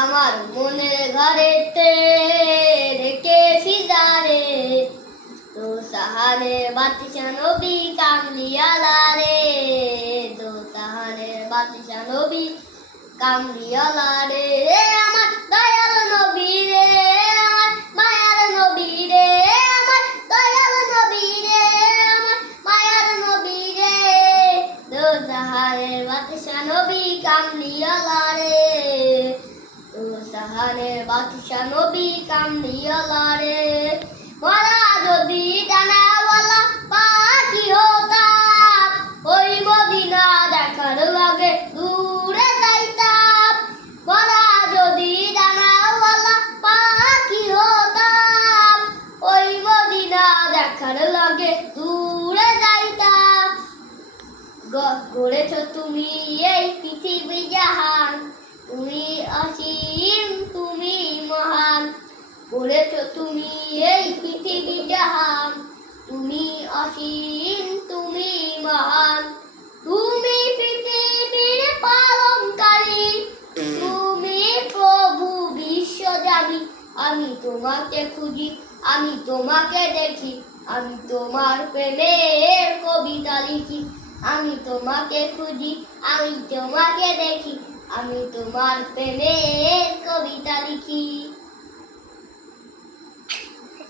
আমার মনের ঘরেতে রেখেছি যারে, তো সাহানের বাতিশা নবী কামলিওয়ালা রে, তো সাহানের বাতিশা নবী কামলিওয়ালা রে। আমার দয়াল নবী রে, আমার মায়ার নবী রে, আমার দয়াল নবী রে, আমার মায়ার নবী রে, তো সাহানের বাতিশা নবী কামলিওয়ালা রে, তো সাহানের বাতিশা নবী কামলিওয়ালা রে। মরা যদি ডানাওয়ালা পাখি হতাম, ওই মদিনা দেখার লাগে দূরে যাইতাম। মরা যদি ডানাওয়ালা পাখি হতাম, ওই মদিনা দেখার লাগে দূরে যাইতাম। গড়েছ তুমি এই পৃথিবী জাহান, তুমি অসীম তুমি মহান। গড়েছ তুমি এই পৃথিবী জাহান, তুমি অসীম তুমি মহান। তুমি পৃথিবীর পালনকারী, তুমি প্রভু বিশ্বজানি। আমি তোমাকে খুঁজি, আমি তোমাকে দেখি, আমি তোমার প্রেমের কবিতা লিখি। আমি তোমাকে খুঁজি, আমি তোমাকে দেখি, আমি তোমার প্রেমের কবিতা লিখি।